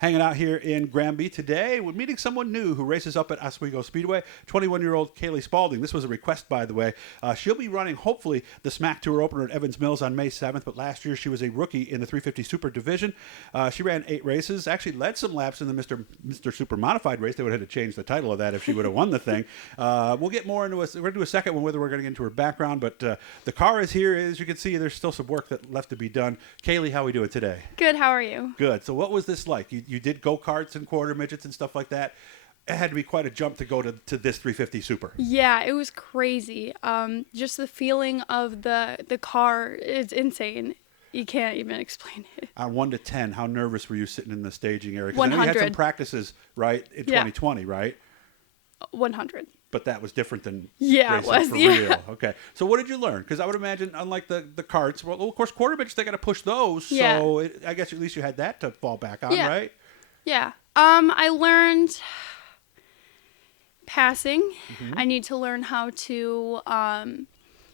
Hanging out here in Granby today. We're meeting someone new who races up at Oswego Speedway, 21-year-old Kaylee Spaulding. This was a request, by the way. She'll be running, hopefully, the SMAC Tour opener at Evans Mills on May 7th, but last year she was a rookie in the 350 Super Division. She ran 8 races, actually led some laps in the Mr. Super Modified race. They would have had to change the title of that if she would have won the thing. We'll get more into we're going to do a second one, whether we're going to get into her background, but the car is here. As you can see, there's still some work left to be done. Kaylee, how are we doing today? Good, how are you? Good. So what was this like? You did go-karts and quarter midgets and stuff like that. It had to be quite a jump to go to this 350 Super. Yeah, it was crazy. Just the feeling of the car is insane. You can't even explain it. On 1 to 10, how nervous were you sitting in the staging area? 100. I know you had some practices, right, in 2020, right? 100. But that was different than racing it was, for real. Okay. So what did you learn? Because I would imagine, unlike the karts, well, of course, quarter midgets, they got to push those. Yeah. So I guess at least you had that to fall back on, right? Yeah. I learned passing. Mm-hmm. I need to learn how to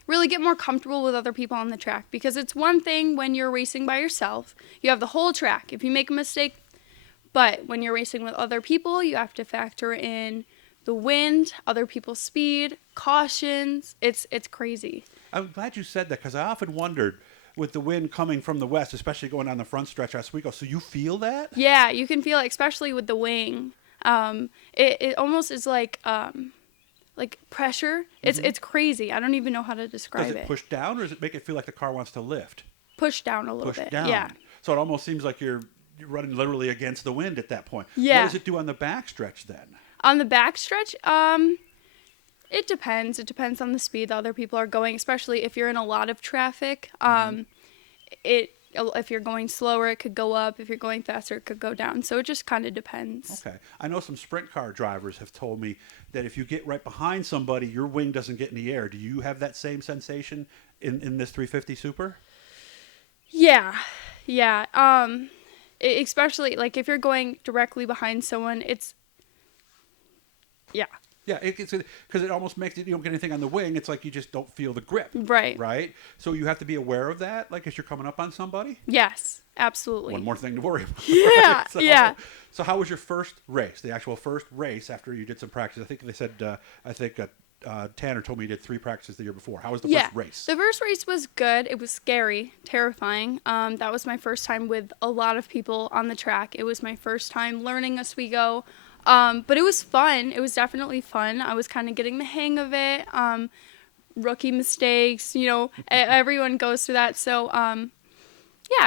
really get more comfortable with other people on the track, because it's one thing when you're racing by yourself. You have the whole track. If you make a mistake, but when you're racing with other people, you have to factor in the wind, other people's speed, cautions. It's crazy. I'm glad you said that, because I often wondered, with the wind coming from the west, especially going on the front stretch of Oswego, so you feel that? Yeah, you can feel it, especially with the wing. It almost is like pressure. It's crazy. I don't even know how to describe it. Does it push down, or does it make it feel like the car wants to lift? Push down a little bit. Down. Yeah. So it almost seems like you're running literally against the wind at that point. Yeah. What does it do on the back stretch then? On the back stretch, it depends. It depends on the speed that other people are going, especially if you're in a lot of traffic. If you're going slower, it could go up. If you're going faster, it could go down. So it just kind of depends. Okay. I know some sprint car drivers have told me that if you get right behind somebody, your wing doesn't get in the air. Do you have that same sensation in this 350 Super? Yeah. Especially like if you're going directly behind someone, Yeah, because it almost makes it, you don't get anything on the wing. It's like you just don't feel the grip. Right. Right? So you have to be aware of that, like as you're coming up on somebody? Yes, absolutely. One more thing to worry about. Yeah, right? yeah. So how was your first race, the actual first race after you did some practice? I think they said, Tanner told me you did 3 practices the year before. How was the first race? The first race was good. It was scary, terrifying. That was my first time with a lot of people on the track. It was my first time learning Oswego. But it was fun. It was definitely fun. I was kind of getting the hang of it. Rookie mistakes, everyone goes through that. So,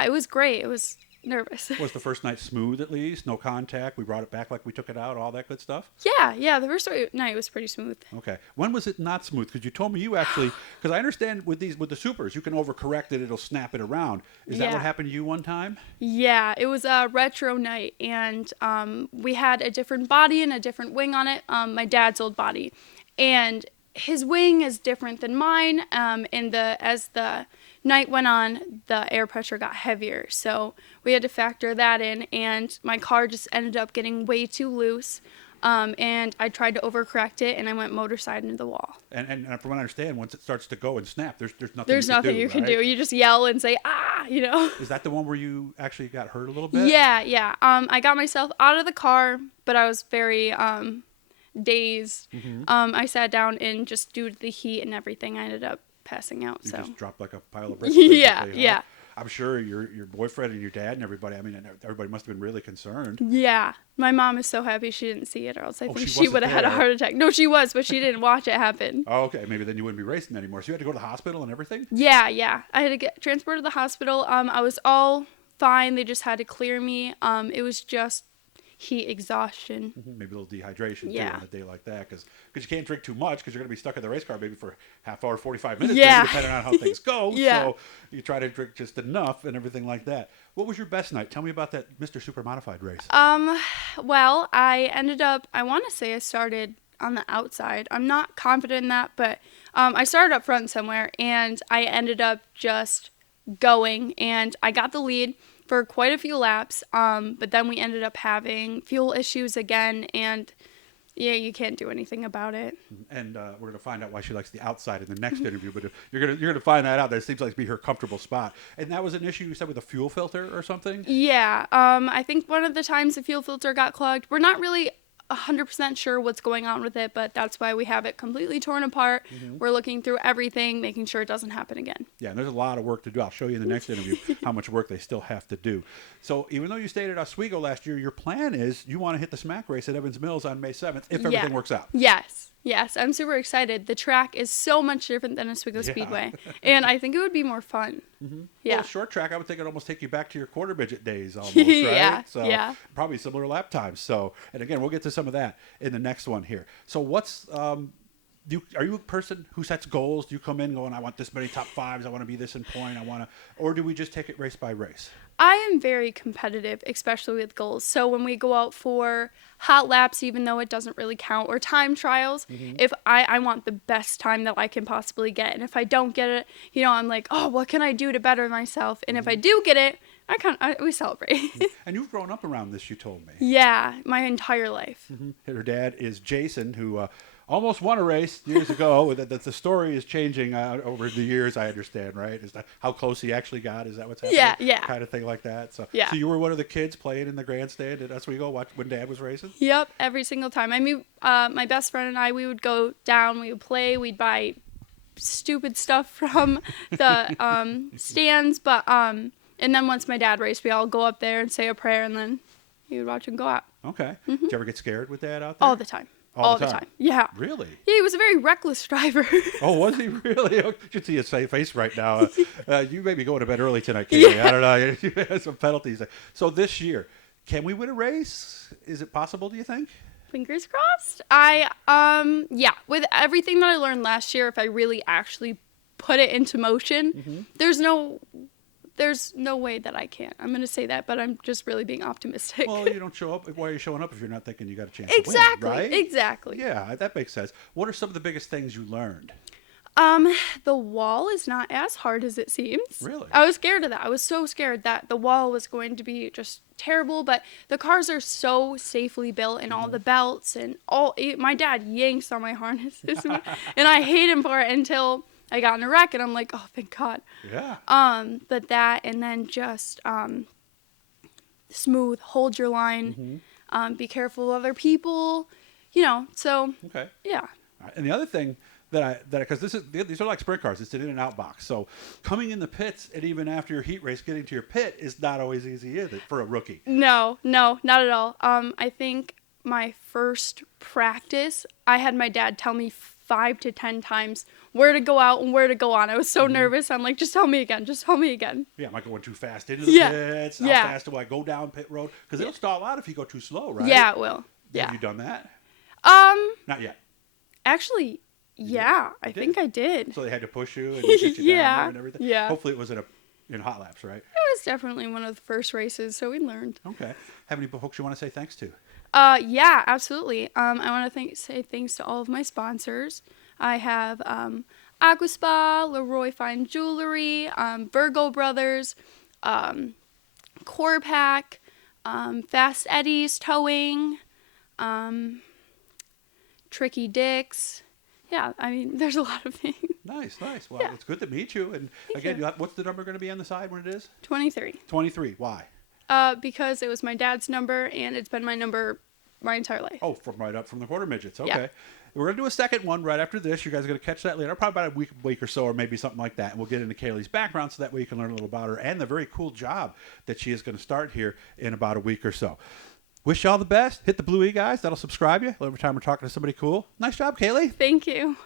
it was great. It was nervous. Was the first night smooth at least? No contact? We brought it back like we took it out, all that good stuff? Yeah. The first night was pretty smooth. Okay. When was it not smooth? Because you told me you actually, because I understand with the supers, you can overcorrect it, it'll snap it around. Is that what happened to you one time? Yeah, it was a retro night, and we had a different body and a different wing on it, my dad's old body. And his wing is different than mine, as the night went on, the air pressure got heavier, so we had to factor that in, and my car just ended up getting way too loose, and I tried to overcorrect it, and I went motor side into the wall. And from what I understand, once it starts to go and snap, there's nothing you can do. You just yell and say, ah, Is that the one where you actually got hurt a little bit? Yeah. I got myself out of the car, but I was very dazed. Mm-hmm. I sat down, and just due to the heat and everything, I ended up passing out. You So just dropped like a pile of bricks. Yeah. I'm sure your boyfriend and your dad and everybody, everybody must have been really concerned. Yeah. My mom is so happy she didn't see it, or else I think she wasn't would have had a there. heart attack. No, she was, but she didn't watch it happen. Oh, okay. Maybe then you wouldn't be racing anymore. So you had to go to the hospital and everything? Yeah. I had to get transported to the hospital. I was all fine. They just had to clear me. It was just heat exhaustion. Maybe a little dehydration too Yeah. on a day like that, because you can't drink too much, because you're going to be stuck in the race car maybe for half hour, 45 minutes, Yeah. maybe, depending on how things go. Yeah. So you try to drink just enough and everything like that. What was your best night? Tell me about that Mr. Super Modified race. Well, I want to say I started on the outside. I'm not confident in that, but I started up front somewhere, and I ended up just going, and I got the lead for quite a few laps, but then we ended up having fuel issues again, and Yeah, you can't do anything about it. And we're going to find out why she likes the outside in the next interview. But you're going to find that out. That seems like to be her comfortable spot. And that was an issue you said with a fuel filter or something? Yeah, I think one of the times the fuel filter got clogged. We're not really 100% sure what's going on with it, but that's why we have it completely torn apart. We're looking through everything, making sure it doesn't happen again. Yeah, and there's a lot of work to do. I'll show you in the next interview how much work they still have to do. So even though you stayed at Oswego last year, your plan is you want to hit the smack race at Evans Mills on May 7th if everything works out. Yes, I'm super excited. The track is so much different than Oswego Speedway, and I think it would be more fun. Yeah. Well, short track, I would think it'd almost take you back to your quarter midget days almost, Yeah, right? So yeah. probably similar lap times. So, and again, we'll get to some of that in the next one here. So what's, are you a person who sets goals? Do you come in going, I want this many top fives, I want to be this in point, or do we just take it race by race? I am very competitive, especially with goals. So when we go out for hot laps, even though it doesn't really count, or time trials, if I want the best time that I can possibly get. And if I don't get it, I'm like, oh, what can I do to better myself? And if I do get it, we celebrate. And you've grown up around this, you told me. Yeah, my entire life. Her dad is Jason, who almost won a race years ago. The story is changing over the years, I understand, right? Is that how close he actually got? Is that what's happening? Yeah. Kind of thing like that. So, yeah. So you were one of the kids playing in the grandstand at Oswego when Dad was racing? Yep, every single time. I mean, my best friend and I, we would go down, we would play, we'd buy stupid stuff from the stands, but and then once my dad raced, we all go up there and say a prayer, and then he would watch him go out. Okay. Did you ever get scared with Dad out there? All the time. All the time. Yeah. Really? Yeah, he was a very reckless driver. Oh, was he really? You should see his face right now. You may be going to bed early tonight, Kaylee. Yeah. I don't know. You had some penalties. So this year, can we win a race? Is it possible, do you think? Fingers crossed. Yeah, with everything that I learned last year, if I really actually put it into motion, there's no way that I can't. I'm going to say that, but I'm just really being optimistic. Well, you don't show up. Why are you showing up if you're not thinking you got a chance to win, right? Exactly. Yeah, that makes sense. What are some of the biggest things you learned? The wall is not as hard as it seems. Really? I was scared of that. I was so scared that the wall was going to be just terrible, but the cars are so safely built, and all the belts and my dad yanks on my harnesses and I hate him for it until I got in a wreck, and I'm like, oh, thank God. Yeah. But that, and then just smooth, hold your line, be careful of other people, so. Okay. Yeah. And the other thing because these are like sprint cars, it's an in and out box. So coming in the pits, and even after your heat race, getting to your pit is not always easy, is it, for a rookie? No, not at all. I think my first practice, I had my dad tell me 5 to 10 times where to go out and where to go on. I was so nervous. I'm like, just tell me again. Yeah, am I going too fast into the pits? How fast do I go down pit road? Because it'll stall out if you go too slow, right? Yeah, it will. Yeah. Have you done that? Not yet. Actually, yeah, I think I did. So they had to push you and get you down there and everything? Yeah. Hopefully it was in hot laps, right? It was definitely one of the first races, so we learned. Okay. Have any folks you want to say thanks to? Yeah, absolutely. I want to say thanks to all of my sponsors. I have Aquaspa, Leroy Fine Jewelry, Virgo Brothers, Corpac, Fast Eddie's Towing, Tricky Dicks. Yeah, I mean, there's a lot of things. Nice. Well, It's good to meet you. And again, what's the number going to be on the side when it is? 23. 23. Why? Because it was my dad's number, and it's been my number my entire life. Oh, right up from the quarter midgets. Okay. Yeah. We're going to do a second one right after this. You guys are going to catch that later, probably about a week or so, or maybe something like that. And we'll get into Kaylee's background so that way you can learn a little about her and the very cool job that she is going to start here in about a week or so. Wish you all the best. Hit the blue E, guys. That'll subscribe you every time we're talking to somebody cool. Nice job, Kaylee. Thank you.